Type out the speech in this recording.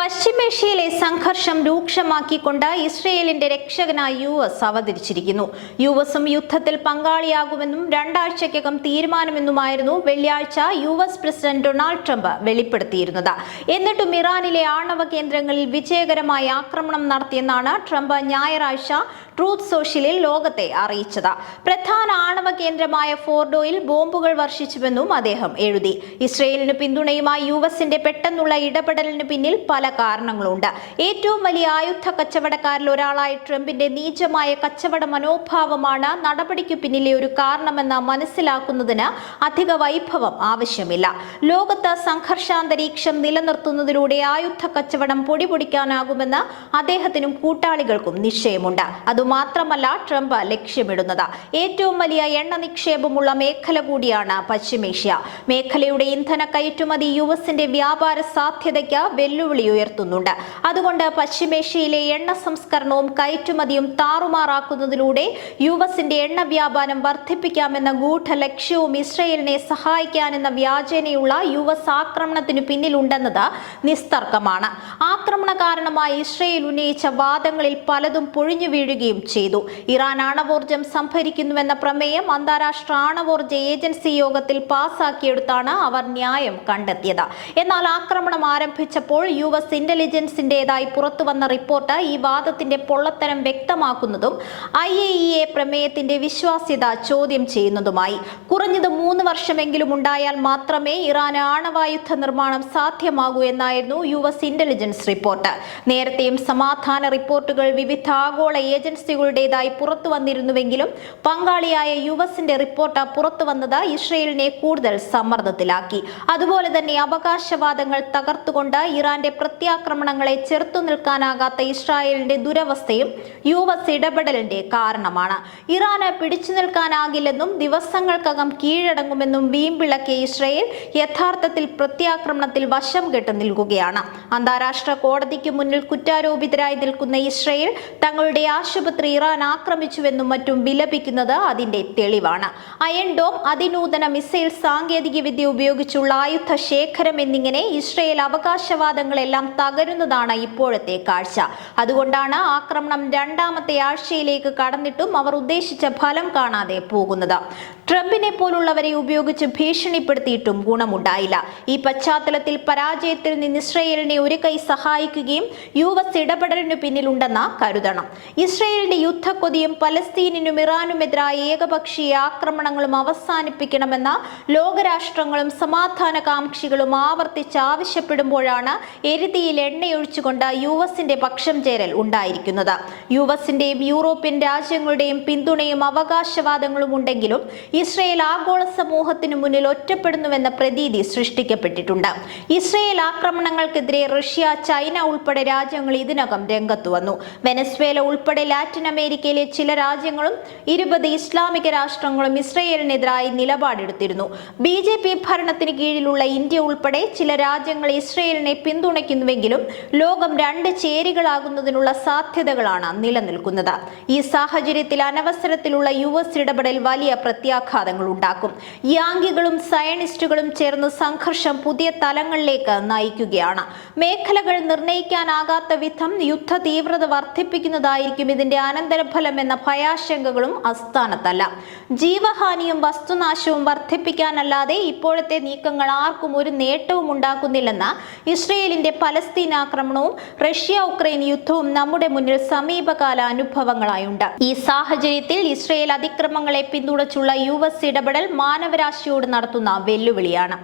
പശ്ചിമേഷ്യയിലെ സംഘർഷം രൂക്ഷമാക്കിക്കൊണ്ട് ഇസ്രയേലിന്റെ രക്ഷകനായി യു എസ് അവതരിച്ചിരിക്കുന്നു. യു എസും യുദ്ധത്തിൽ പങ്കാളിയാകുമെന്നും രണ്ടാഴ്ചയ്ക്കകം തീരുമാനമെന്നുമായിരുന്നു വെള്ളിയാഴ്ച U S president Donald Trump വെളിപ്പെടുത്തിയിരുന്നത്. എന്നിട്ടും ഇറാനിലെ ആണവ കേന്ദ്രങ്ങളിൽ വിജയകരമായ ആക്രമണം നടത്തിയെന്നാണ് ട്രംപ് ഞായറാഴ്ച ട്രൂത്ത് സോഷ്യലിൽ ലോകത്തെ അറിയിച്ചത്. പ്രധാന ആണവ കേന്ദ്രമായ ഫോർഡോയിൽ ബോംബുകൾ വർഷിച്ചുവെന്നും അദ്ദേഹം എഴുതി. ഇസ്രയേലിന് പിന്തുണയുമായി യു എസിന്റെ പെട്ടെന്നുള്ള ഇടപെടലിന് പിന്നിൽ പല കാരണങ്ങളുണ്ട്. ഏറ്റവും വലിയ ആയുധ കച്ചവടക്കാരിൽ ഒരാളായ ട്രംപിന്റെ നീചമായ കച്ചവട മനോഭാവമാണ് നടപടിക്ക് പിന്നിലെ ഒരു കാരണമെന്ന് മനസ്സിലാക്കുന്നതിന് അധിക വൈഭവം ആവശ്യമില്ല. ലോകത്ത് സംഘർഷാന്തരീക്ഷം നിലനിർത്തുന്നതിലൂടെ ആയുധ കച്ചവടം പൊടിപൊടിക്കാനാകുമെന്ന് അദ്ദേഹത്തിനും കൂട്ടാളികൾക്കും നിശ്ചയമുണ്ട്. അതുമാത്രമല്ല ട്രംപ് ലക്ഷ്യമിടുന്നത്. ഏറ്റവും വലിയ എണ്ണ നിക്ഷേപമുള്ള മേഖല കൂടിയാണ് പശ്ചിമേഷ്യ. മേഖലയുടെ ഇന്ധന കയറ്റുമതി യു വ്യാപാര സാധ്യതയ്ക്ക് വെല്ലുവിളി ഉയർത്തുന്നുണ്ട്. അതുകൊണ്ട് പശ്ചിമേഷ്യയിലെ എണ്ണ സംസ്കരണവും കയറ്റുമതിയും താറുമാറാക്കുന്നതിലൂടെ യു എസിന്റെ എണ്ണ വ്യാപാരം വർദ്ധിപ്പിക്കാമെന്ന ഗൂഢ ലക്ഷ്യവും ഇസ്രയേലിനെ സഹായിക്കാനെന്ന വ്യാജേനയുള്ള യു എസ് ആക്രമണത്തിന് പിന്നിലുണ്ടെന്നത് നിസ്തർക്കമാണ്. ആക്രമണ കാരണമായി ഇസ്രയേൽ ഉന്നയിച്ച വാദങ്ങളിൽ പലതും പൊഴിഞ്ഞു വീഴുകയും ചെയ്തു. ഇറാൻ ആണവോർജം സംഭരിക്കുന്നുവെന്ന പ്രമേയം അന്താരാഷ്ട്ര ആണവോർജ ഏജൻസി യോഗത്തിൽ പാസാക്കിയെടുത്താണ് അവർ ന്യായം കണ്ടെത്തിയത്. എന്നാൽ ആക്രമണം ആരംഭിച്ചപ്പോൾ യു എസ് ഇന്റലിജൻസിന്റേതായി പുറത്തുവന്ന റിപ്പോർട്ട് ഈ വാദത്തിന്റെ പൊള്ളത്തരം വ്യക്തമാക്കുന്നതും ഐ എ ഇ എ പ്രമേയത്തിന്റെ വിശ്വാസ്യത ചോദ്യം ചെയ്യുന്നതുമായി. കുറഞ്ഞത് മൂന്ന് വർഷമെങ്കിലും ഉണ്ടായാൽ മാത്രമേ ഇറാൻ ആണവായുധ നിർമ്മാണം സാധ്യമാകൂ എന്നായിരുന്നു യു എസ് ഇന്റലിജൻസ് റിപ്പോർട്ട്. നേരത്തെയും സമാധാന റിപ്പോർട്ടുകൾ വിവിധ ആഗോള ഏജൻസികളുടേതായി പുറത്തു വന്നിരുന്നുവെങ്കിലും പങ്കാളിയായ യു എസിന്റെ റിപ്പോർട്ട് പുറത്തു വന്നത് ഇസ്രയേലിനെ കൂടുതൽ സമ്മർദ്ദത്തിലാക്കി. അതുപോലെ തന്നെ അവകാശവാദങ്ങൾ തകർത്തുകൊണ്ട് ഇറാന്റെ പ്രത്യാക്രമണങ്ങളെ ചെറുത്തു നിൽക്കാനാകാത്ത ഇസ്രായേലിന്റെ ദുരവസ്ഥയും യു എസ് ഇടപെടലിന്റെ കാരണമാണ്. ഇറാന് പിടിച്ചു നിൽക്കാനാകില്ലെന്നും ദിവസങ്ങൾക്കകം കീഴടങ്ങുമെന്നും വീമ്പിളക്കിയ ഇസ്രയേൽ യഥാർത്ഥത്തിൽ പ്രത്യാക്രമണത്തിൽ വശം കെട്ട് നിൽക്കുകയാണ്. അന്താരാഷ്ട്ര കോടതിക്ക് മുന്നിൽ കുറ്റാരോപിതരായി നിൽക്കുന്ന ഇസ്രയേൽ തങ്ങളുടെ ആശുപത്രി ഇറാൻ ആക്രമിച്ചുവെന്നും മറ്റും വിലപിക്കുന്നത് അതിന്റെ തെളിവാണ്. അയൺ ഡോം അതിനൂതന മിസൈൽ സാങ്കേതിക വിദ്യ ഉപയോഗിച്ചുള്ള ആയുധ ശേഖരം എന്നിങ്ങനെ ഇസ്രയേൽ അവകാശവാദങ്ങളെല്ലാം തകരുന്നതാണ് ഇപ്പോഴത്തെ കാഴ്ച. അതുകൊണ്ടാണ് ആക്രമണം രണ്ടാമത്തെ ആഴ്ചയിലേക്ക് കടന്നിട്ടും അവർ ഉദ്ദേശിച്ച ഫലം കാണാതെ പോകുന്നത്. ട്രംപിനെ പോലുള്ളവരെ ഉപയോഗിച്ച് ഭീഷണിപ്പെടുത്തിയിട്ടും ഗുണമുണ്ടായില്ല. ഈ പശ്ചാത്തലത്തിൽ പരാജയത്തിൽ നിന്ന് ഇസ്രയേലിനെ ഒരു കൈ സഹായിക്കുകയും യു എസ് ഇടപെടലിനു പിന്നിലുണ്ടെന്ന് കരുതണം. ഇസ്രയേലിന്റെ യുദ്ധക്കൊതിയും പലസ്തീനിനും ഇറാനുമെതിരായ ഏകപക്ഷീയ ആക്രമണങ്ങളും അവസാനിപ്പിക്കണമെന്ന ലോകരാഷ്ട്രങ്ങളും സമാധാനകാംക്ഷികളും ആവർത്തിച്ച് ആവശ്യപ്പെടുമ്പോഴാണ് എരുതിയിൽ എണ്ണയൊഴിച്ചുകൊണ്ട് യു എസിന്റെ പക്ഷം ചേരൽ ഉണ്ടായിരിക്കുന്നത്. യു എസിന്റെയും യൂറോപ്യൻ രാജ്യങ്ങളുടെയും പിന്തുണയും അവകാശവാദങ്ങളും ഉണ്ടെങ്കിലും ഇസ്രയേൽ ആഗോള സമൂഹത്തിനു മുന്നിൽ ഒറ്റപ്പെടുന്നുവെന്ന പ്രതീതി സൃഷ്ടിക്കപ്പെട്ടിട്ടുണ്ട്. ഇസ്രയേൽ ആക്രമണങ്ങൾക്കെതിരെ റഷ്യ ചൈന ഉൾപ്പെടെ രാജ്യങ്ങൾ ഇതിനകം രംഗത്തു വന്നു. വെനസ്വേല ഉൾപ്പെടെ ലാറ്റിൻ അമേരിക്കയിലെ ചില രാജ്യങ്ങളും ഇരുപത് ഇസ്ലാമിക രാഷ്ട്രങ്ങളും ഇസ്രയേലിനെതിരായി നിലപാടെടുത്തിരുന്നു. ബി ജെ പി ഭരണത്തിന് കീഴിലുള്ള ഇന്ത്യ ഉൾപ്പെടെ ചില രാജ്യങ്ങൾ ഇസ്രയേലിനെ പിന്തുണയ്ക്കുന്നുവെങ്കിലും ലോകം രണ്ട് ചേരികളാകുന്നതിനുള്ള സാധ്യതകളാണ് നിലനിൽക്കുന്നത്. ഈ സാഹചര്യത്തിൽ അനവസരത്തിലുള്ള യു എസ് ഇടപെടൽ വലിയ പ്രത്യാഘാതങ്ങൾ ഉണ്ടാക്കും. യാങ്കികളും സയനിസ്റ്റുകളും ചേർന്ന് സംഘർഷം പുതിയ തലങ്ങളിലേക്ക് നയിക്കുകയാണ്. മേഖലകൾ നിർണയിക്കാനാകാത്ത വിധം യുദ്ധ തീവ്രത വർദ്ധിപ്പിക്കുന്നതായിരിക്കും ഇതിന്റെ അനന്തരഫലം എന്ന ഭയാശങ്കകളും അസ്ഥാനത്തല്ല ജീവഹാനിയും വസ്തുനാശവും വർദ്ധിപ്പിക്കാനല്ലാതെ ഇപ്പോഴത്തെ നീക്കങ്ങൾ ആർക്കും ഒരു നേട്ടവും ഉണ്ടാക്കുന്നില്ലെന്ന ഇസ്രയേലിന്റെ പലസ്തീൻ ആക്രമണവും റഷ്യ ഉക്രൈൻ യുദ്ധവും നമ്മുടെ മുന്നിൽ സമീപകാല അനുഭവങ്ങളായുണ്ട്. ഈ സാഹചര്യത്തിൽ ഇസ്രയേൽ അതിക്രമങ്ങളെ പിന്തുണച്ചുള്ള യു എസ് ഇടപെടൽ മാനവരാശിയോട് നടത്തുന്ന വെല്ലുവിളിയാണ്.